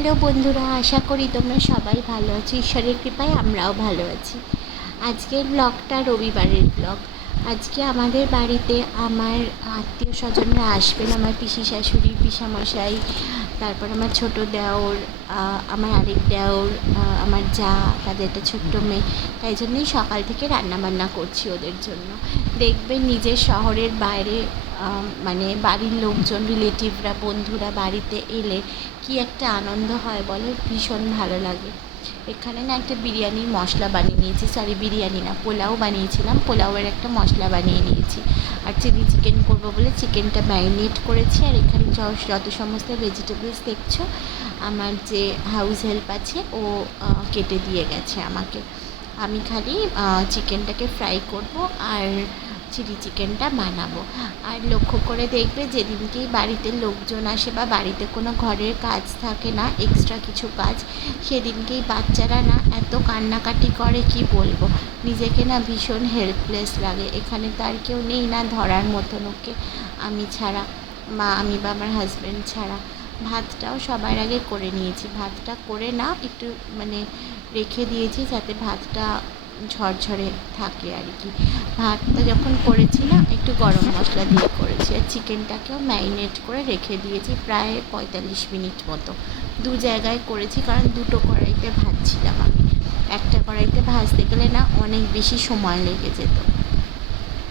Hello বন্ধুরা, আশা করি তোমরা সবাই ভালো আছো। ঈশ্বরের কৃপায় আমরাও ভালো আছি। আজকের ব্লগটা রবিবারের ব্লগ। আজকে আমাদের বাড়িতে আমার আত্মীয় স্বজনরা আসবেন। আমার পিসি শাশুড়ি, পিসামশাই, তারপর আমার ছোটো দেওর, আমার আরেক দেওর, আমার যা, তাদের একটা ছোট্ট মেয়ে। তাই জন্যই সকাল থেকে রান্নাবান্না করছি ওদের জন্য। দেখবেন নিজের শহরের বাইরে মানে বাড়ির লোকজন, রিলেটিভরা, বন্ধুরা বাড়িতে এলে কি একটা আনন্দ হয় বলো, ভীষণ ভালো লাগে। এখানে না একটা বিরিয়ানির মশলা বানিয়ে নিয়েছি, সরি বিরিয়ানি না, পোলাও বানিয়েছিলাম, পোলাওয়ের একটা মশলা বানিয়ে নিয়েছি। আর চিলি চিকেন করবো বলে চিকেনটা ম্যারিনেট করেছি। আর এখানে যত সমস্ত ভেজিটেবলস দেখছো আমার যে হাউস হেল্প আছে ও কেটে দিয়ে গেছে আমাকে। আমি খালি চিকেনটাকে ফ্রাই করব আর চিলি চিকেনটা বানাবো। আর লক্ষ্য করে দেখবে যেদিনকেই বাড়িতে লোকজন আসে বা বাড়িতে কোনো ঘরের কাজ থাকে না, এক্সট্রা কিছু কাজ, সেদিনকেই বাচ্চারা না এত কান্নাকাটি করে কি বলবো। নিজেকে না ভীষণ হেল্পলেস লাগে। এখানে তো আর কেউ নেই না ধরার মতন ওকে, আমি ছাড়া, আমি বা আমার হাজব্যান্ড ছাড়া। ভাতটাও সবার আগে করে নিয়েছি। ভাতটা করে না একটু মানে রেখে দিয়েছি যাতে ভাতটা ঝরঝরে থাকে আর কি। ভাতটা যখন করেছি না একটু গরম মশলা দিয়ে করেছি। আর চিকেনটাকেও ম্যারিনেট করে রেখে দিয়েছি প্রায় 45 মিনিট মতো। দু জায়গায় করেছি কারণ দুটো কড়াইতে ভাজছিলাম আমি। একটা কড়াইতে ভাজতে গেলে না অনেক বেশি সময় লেগে যেত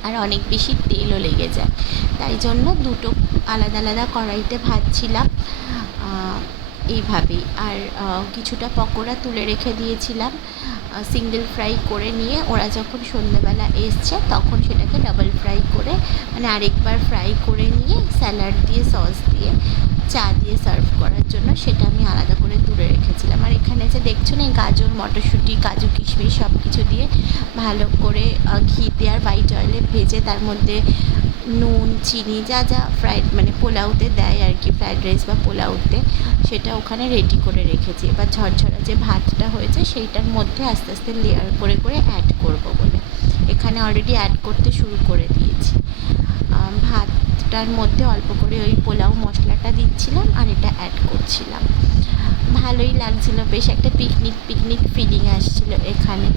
আর অনেক বেশি তেলও লেগে যায়, তাই জন্য দুটো আলাদা আলাদা কড়াইতে ভাজছিলাম এইভাবেই। আর কিছুটা পকোড়া তুলে রেখে দিয়েছিলাম সিঙ্গেল ফ্রাই করে নিয়ে। ওরা যখন সন্ধ্যেবেলা এসছে তখন সেটাকে ডাবল ফ্রাই করে মানে আরেকবার ফ্রাই করে নিয়ে স্যালাড দিয়ে সস দিয়ে চা দিয়ে সার্ভ করার জন্য সেটা আমি আলাদা করে তুলে রেখেছিলাম। আর এখানে যে দেখছো না গাজর, মটরশুঁটি, কাজু, কিশমিশ সব কিছু দিয়ে ভালো করে ঘিতে আর হোয়াইট অয়েলে ভেজে তার মধ্যে নুন, চিনি, যা যা ফ্রাইড মানে পোলাওতে দেয় আর কি, ফ্রাইড রাইস বা পোলাওতে, সেটা ওখানে রেডি করে রেখেছি। এবার ঝরঝরা যে ভাতটা হয়েছে সেইটার মধ্যে আস্তে আস্তে লেয়ার করে করে অ্যাড করব বলে এখানে অলরেডি অ্যাড করতে শুরু করে দিয়েছি। ভাতটার মধ্যে অল্প করে ওই পোলাও মশলাটা দিচ্ছিলাম আর এটা অ্যাড করছিলাম। ভালোই লাগছিলো, বেশ একটা পিকনিক পিকনিক ফিলিং আসছিলো এখানে,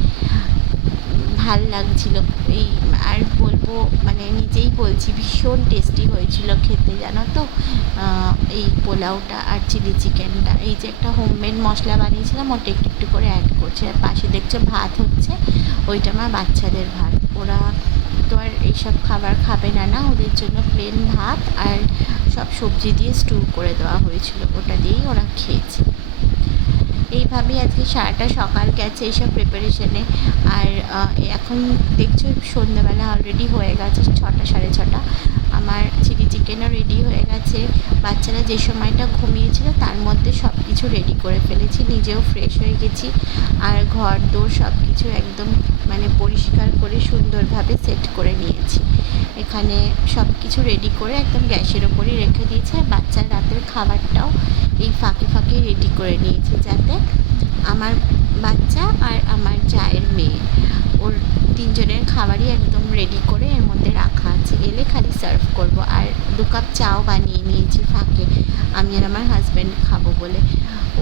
ভাল লাগছিল। এই আর বলবো মানে নিজেই বলছি ভীষণ টেস্টি হয়েছিল খেতে, জানো তো এই পোলাওটা আর চিলি চিকেনটা। এই যে একটা হোমমেড মশলা বানিয়েছিলাম ওটা একটু একটু করে অ্যাড করছি। আর পাশে দেখছো ভাত হচ্ছে, ওইটা আমার বাচ্চাদের ভাত। ওরা তো আর এইসব খাবার খাবে না, না ওদের জন্য প্লেন ভাত আর সব সবজি দিয়ে স্টু করে দেওয়া হয়েছিল, ওটা দিয়েই ওরা খেয়েছে। এইভাবেই আজকে সারাটা সকাল গেছে এইসব প্রিপারেশনে। আর এখন দেখছো সন্ধ্যাবেলা অলরেডি হয়ে গেছে 6টা, 6:30। আমার চিলি চিকেনও রেডি হয়ে গেছে। বাচ্চারা যে সময়টা ঘুমিয়েছিল তার মধ্যে সব কিছু রেডি করে ফেলেছি, নিজেও ফ্রেশ হয়ে গেছি। আর ঘর দোর সব কিছু একদম মানে পরিষ্কার করে সুন্দরভাবে সেট করে নিয়েছি। এখানে সব কিছু রেডি করে একদম গ্যাসের ওপরই রেখে দিয়েছি। আর বাচ্চার রাতের খাবারটাও এই ফাঁকে ফাঁকে রেডি করে নিয়েছি যাতে আমার বাচ্চা আর আমার জায়ের মেয়ে ওর তিনজনের খাবারই একদম রেডি করে এর মধ্যে রাখা আছে, এলে খালি সার্ভ করব। আর 2 কাপ চাও বানিয়ে নিয়েছি ফাঁকে, আমি আর আমার হাজব্যান্ড খাবো বলে।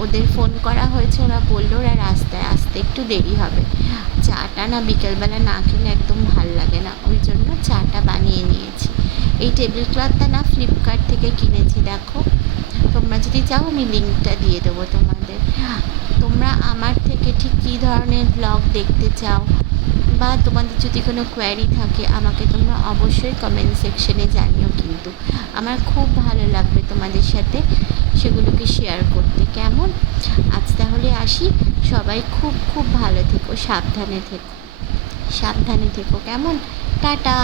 ওদের ফোন করা হয়েছে, ওরা বললো ওরা রাস্তায় আসতে একটু দেরি হবে। চাটা না বিকেলবেলা না খেলে একদম ভাল লাগে না, ওই জন্য চাটা বানিয়ে নিয়েছি। এই টেবিল ক্লথটা না ফ্লিপকার্ট থেকে কিনেছি, দেখো তোমরা যদি চাও আমি লিঙ্কটা দিয়ে দেবো তোমাদের। তোমরা আমার থেকে ঠিক কী ধরনের ব্লগ দেখতে চাও বা তোমাদের যদি কোনো কোয়ারি থাকে আমাকে তোমরা অবশ্যই কমেন্ট সেকশনে জানিও, কিন্তু আমার খুব ভালো লাগবে তোমাদের সাথে সেগুলোকে শেয়ার করতে। কেমন? আজ তাহলে আসি, সবাই খুব খুব ভালো থেকো, সাবধানে থেকো, সাবধানে থেকো, কেমন? টাটা।